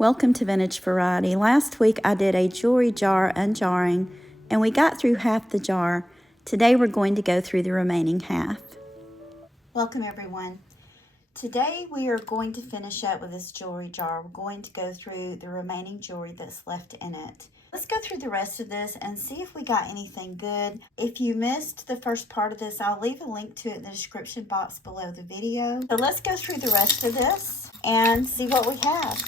Welcome to Vintage Variety. Last week I did a jewelry jar unjarring and we got through half the jar. Today we're going to go through the remaining half. Welcome everyone. Today we are going to finish up with this jewelry jar. We're going to go through the remaining jewelry that's left in it. Let's go through the rest of this and see if we got anything good. If you missed the first part of this, I'll leave a link to it in the description box below the video. So let's go through the rest of this and see what we have.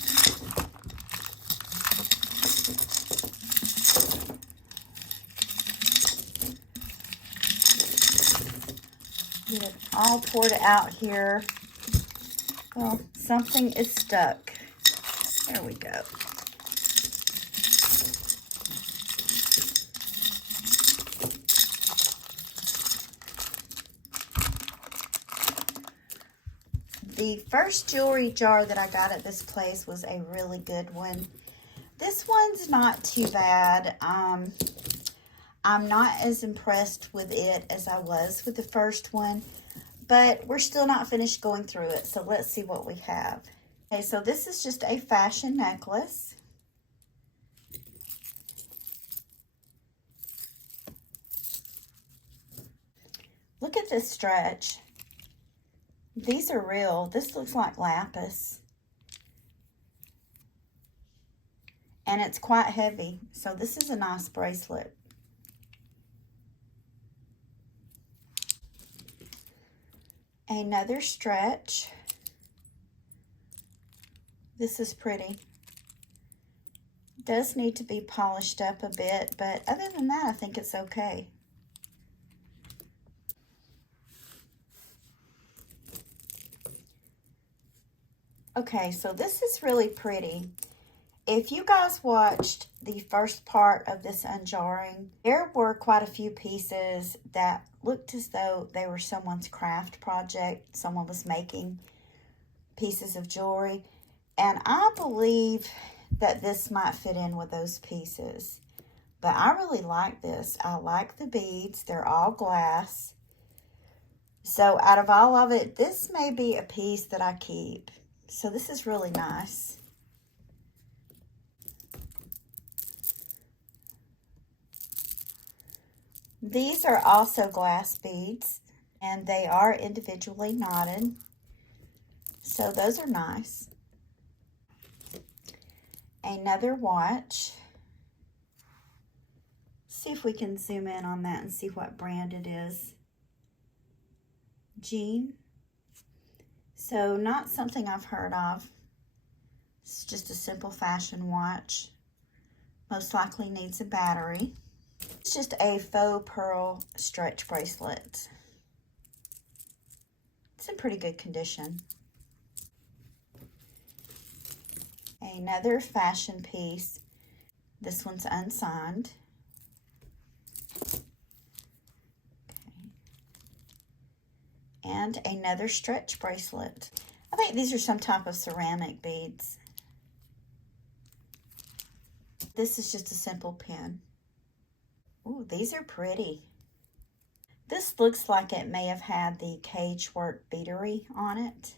Get it all poured out here. Well, something is stuck. There we go. The first jewelry jar that I got at this place was a really good one. This one's not too bad. I'm not as impressed with it as I was with the first one, but we're still not finished going through it, so let's see what we have. Okay, so this is just a fashion necklace. Look at this stretch. These are real. This looks like lapis. And it's quite heavy, so this is a nice bracelet. Another stretch. This is pretty. Does need to be polished up a bit, but other than that, I think it's okay. Okay, so this is really pretty. If you guys watched the first part of this unjarring, there were quite a few pieces that looked as though they were someone's craft project. Someone was making pieces of jewelry. And I believe that this might fit in with those pieces. But I really like this. I like the beads. They're all glass. So out of all of it, this may be a piece that I keep. So this is really nice. These are also glass beads, and they are individually knotted. So those are nice. Another watch. See if we can zoom in on that and see what brand it is. Jean. So not something I've heard of. It's just a simple fashion watch. Most likely needs a battery. It's just a faux pearl stretch bracelet. It's in pretty good condition. Another fashion piece. This one's unsigned. Okay. And another stretch bracelet. I think these are some type of ceramic beads. This is just a simple pin. Ooh, these are pretty. This looks like it may have had the cage work beadery on it.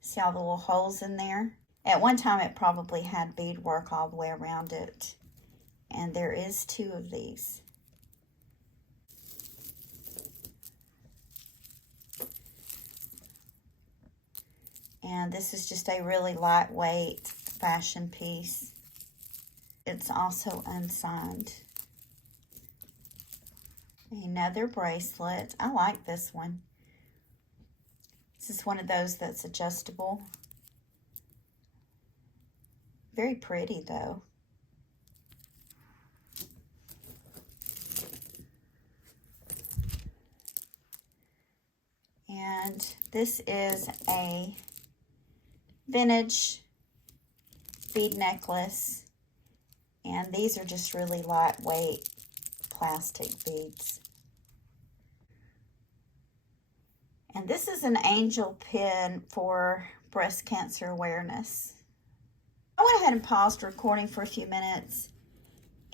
See all the little holes in there? At one time, it probably had beadwork all the way around it. And there is two of these. And this is just a really lightweight fashion piece. It's also unsigned. Another bracelet. I like this one. This is one of those that's adjustable. Very pretty though. And this is a vintage bead necklace. And these are just really lightweight plastic beads. And this is an angel pin for breast cancer awareness. I went ahead and paused recording for a few minutes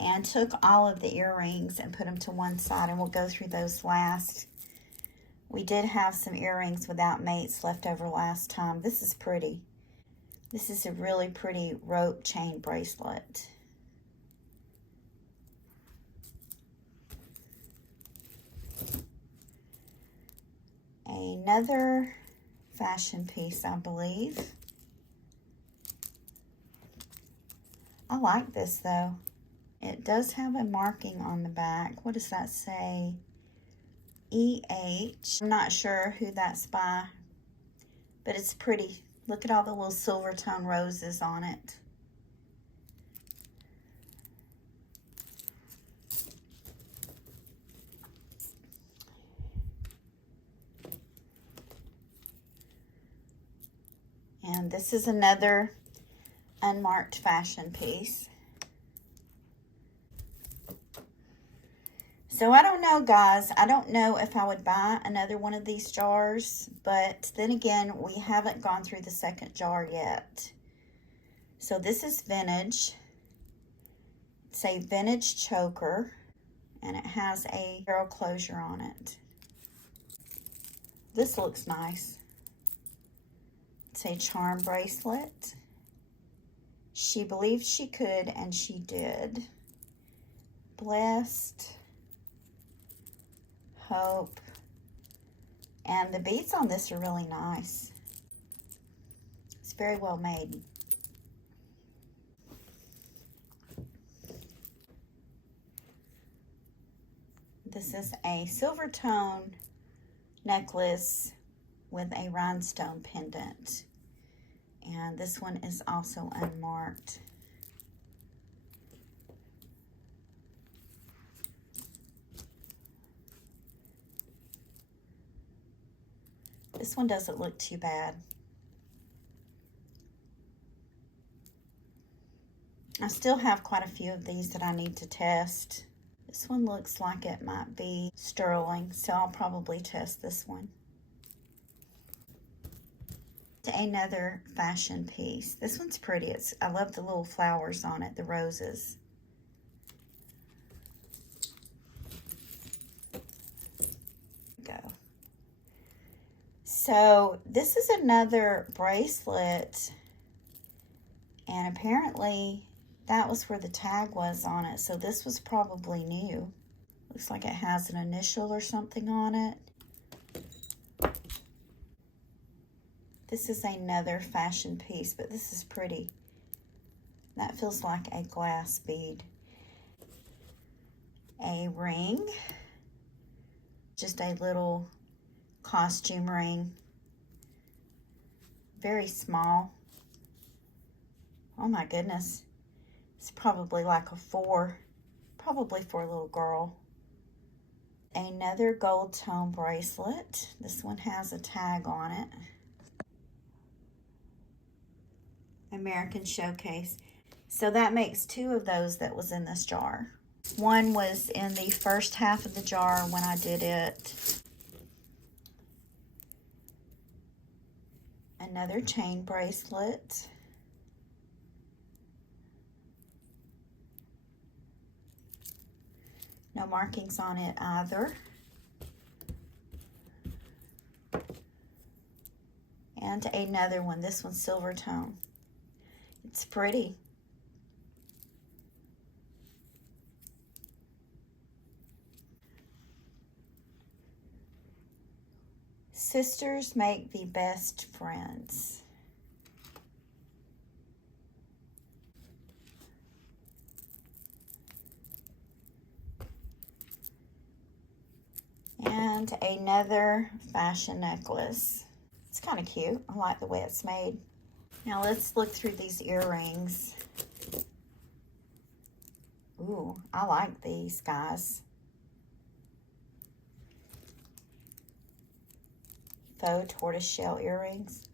and took all of the earrings and put them to one side, and we'll go through those last. We did have some earrings without mates left over last time. This is pretty. This is a really pretty rope chain bracelet. Another fashion piece, I believe. I like this though. It does have a marking on the back. What does that say? EH. I'm not sure who that's by, but it's pretty. Look at all the little silver tone roses on it. And this is another unmarked fashion piece. So I don't know, guys. I don't know if I would buy another one of these jars, but then again, we haven't gone through the second jar yet. So this is vintage. It's a vintage choker, and it has a barrel closure on it. This looks nice. It's a charm bracelet. She believed she could, and she did. Blessed. Hope. And the beads on this are really nice. It's very well made. This is a silver tone necklace with a rhinestone pendant. And this one is also unmarked. This one doesn't look too bad. I still have quite a few of these that I need to test. This one looks like it might be sterling, so I'll probably test this one. Another fashion piece. This one's pretty. I love the little flowers on it, the roses. Go. So this is another bracelet, and apparently that was where the tag was on it, so this was probably new. Looks like it has an initial or something on it. This is another fashion piece, but this is pretty. That feels like a glass bead. A ring. Just a little costume ring. Very small. Oh my goodness. It's probably like a 4. Probably for a little girl. Another gold tone bracelet. This one has a tag on it. American Showcase. So that makes 2 of those that was in this jar. One was in the first half of the jar when I did it. Another chain bracelet. No markings on it either. And another one. This one's silver tone. It's pretty. Sisters make the best friends. And another fashion necklace. It's kind of cute. I like the way it's made. Now let's look through these earrings. Ooh, I like these, guys. Faux tortoiseshell earrings.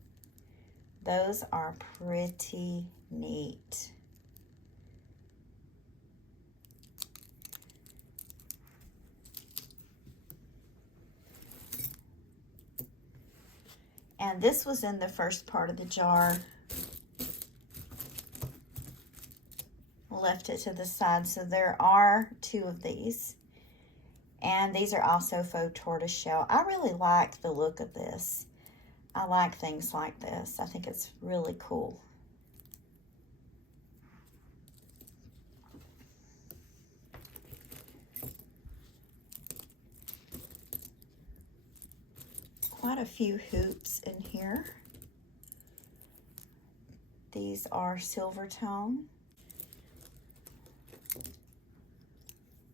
Those are pretty neat. And this was in the first part of the jar. Left it to the side. So there are 2 of these. And these are also faux tortoiseshell. I really like the look of this. I like things like this. I think it's really cool. quite a few hoops in here. These are silver tone.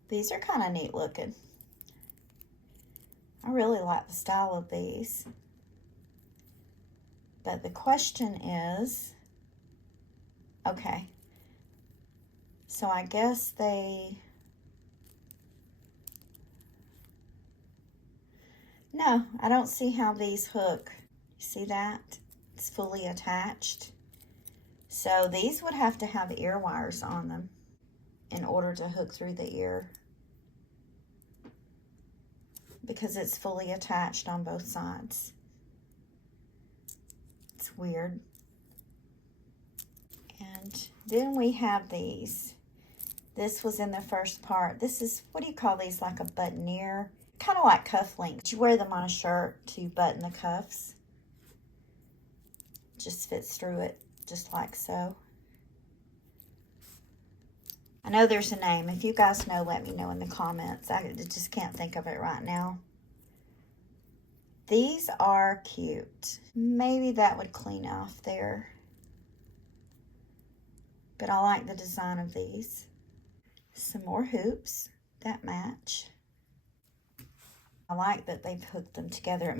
These are kind of neat looking. I really like the style of these. But the question is, okay, so I guess no, I don't see how these hook. You see that? It's fully attached. So these would have to have ear wires on them in order to hook through the ear, because it's fully attached on both sides. It's weird. And then we have these. This was in the first part. This is, what do you call these, like a buttoneer? Kind of like cufflinks. You wear them on a shirt to button the cuffs. Just fits through it, just like so. I know there's a name. If you guys know, let me know in the comments. I just can't think of it right now. These are cute. Maybe that would clean off there. But I like the design of these. Some more hoops that match. I like that they've hooked them together. It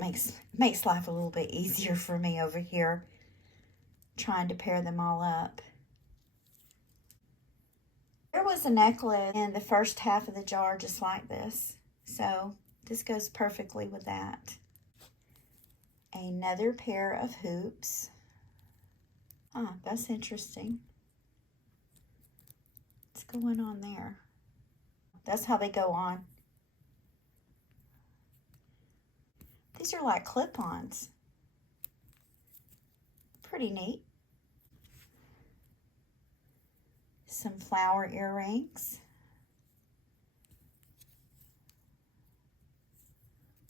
makes life a little bit easier for me over here, trying to pair them all up. There was a necklace in the first half of the jar just like this. So this goes perfectly with that. Another pair of hoops. Ah, that's interesting. What's going on there? That's how they go on. These are like clip-ons. Pretty neat. Some flower earrings.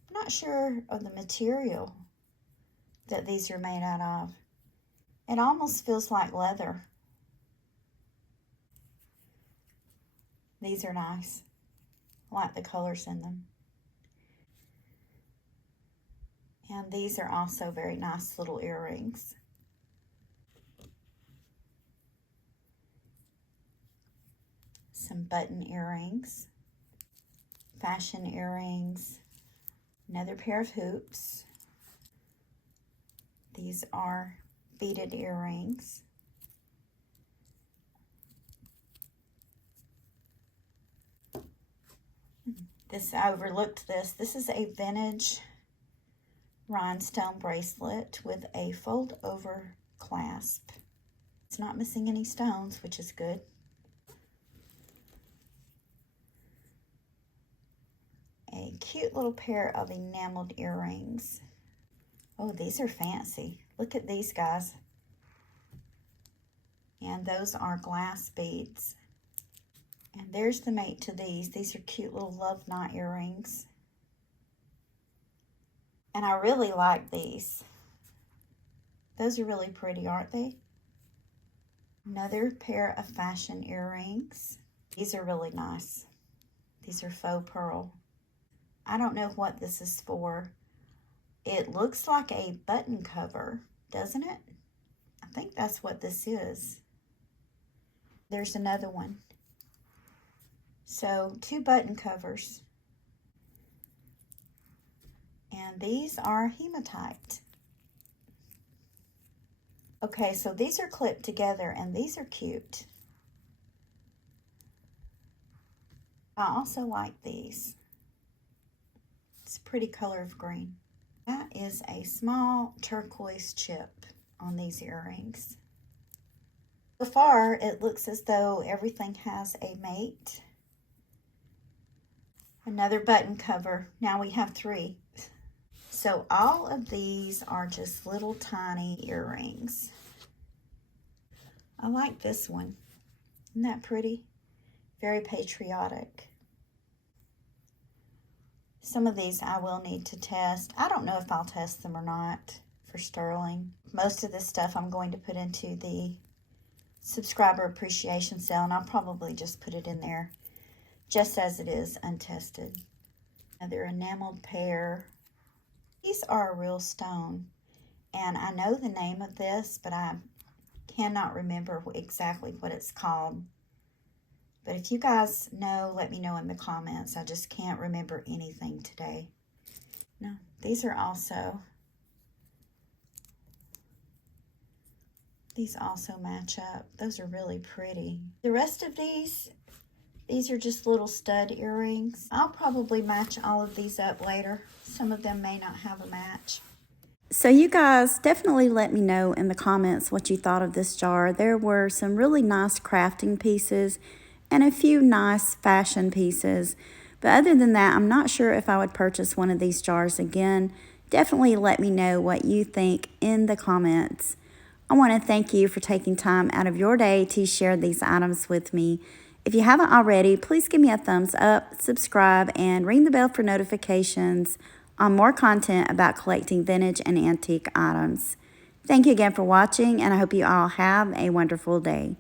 I'm not sure of the material that these are made out of. It almost feels like leather. These are nice. I like the colors in them. And these are also very nice little earrings. Some button earrings. Fashion earrings. Another pair of hoops. These are beaded earrings. I overlooked this. This is a vintage rhinestone bracelet with a fold over clasp. It's not missing any stones, which is good. A cute little pair of enameled earrings. Oh, these are fancy. Look at these guys. And those are glass beads. And there's the mate to these. These are cute little love knot earrings. And I really like these. Those are really pretty, aren't they? Another pair of fashion earrings. These are really nice. These are faux pearl. I don't know what this is for. It looks like a button cover, doesn't it? I think that's what this is. There's another one. So 2 button covers. And these are hematite. Okay, so these are clipped together and these are cute. I also like these. It's a pretty color of green. That is a small turquoise chip on these earrings. So far, it looks as though everything has a mate. Another button cover. Now we have 3. So all of these are just little tiny earrings. I like this one. Isn't that pretty? Very patriotic. Some of these I will need to test. I don't know if I'll test them or not for sterling. Most of this stuff I'm going to put into the subscriber appreciation sale, and I'll probably just put it in there just as it is, untested. Another enameled pair These are a real stone, and I know the name of this, but I cannot remember exactly what it's called. But if you guys know, let me know in the comments. I just can't remember anything today. No, these also match up. Those are really pretty. The rest of these are just little stud earrings. I'll probably match all of these up later. Some of them may not have a match. So you guys definitely let me know in the comments what you thought of this jar. There were some really nice crafting pieces and a few nice fashion pieces. But other than that, I'm not sure if I would purchase one of these jars again. Definitely let me know what you think in the comments. I want to thank you for taking time out of your day to share these items with me. If you haven't already, please give me a thumbs up, subscribe, and ring the bell for notifications on more content about collecting vintage and antique items. Thank you again for watching, and I hope you all have a wonderful day.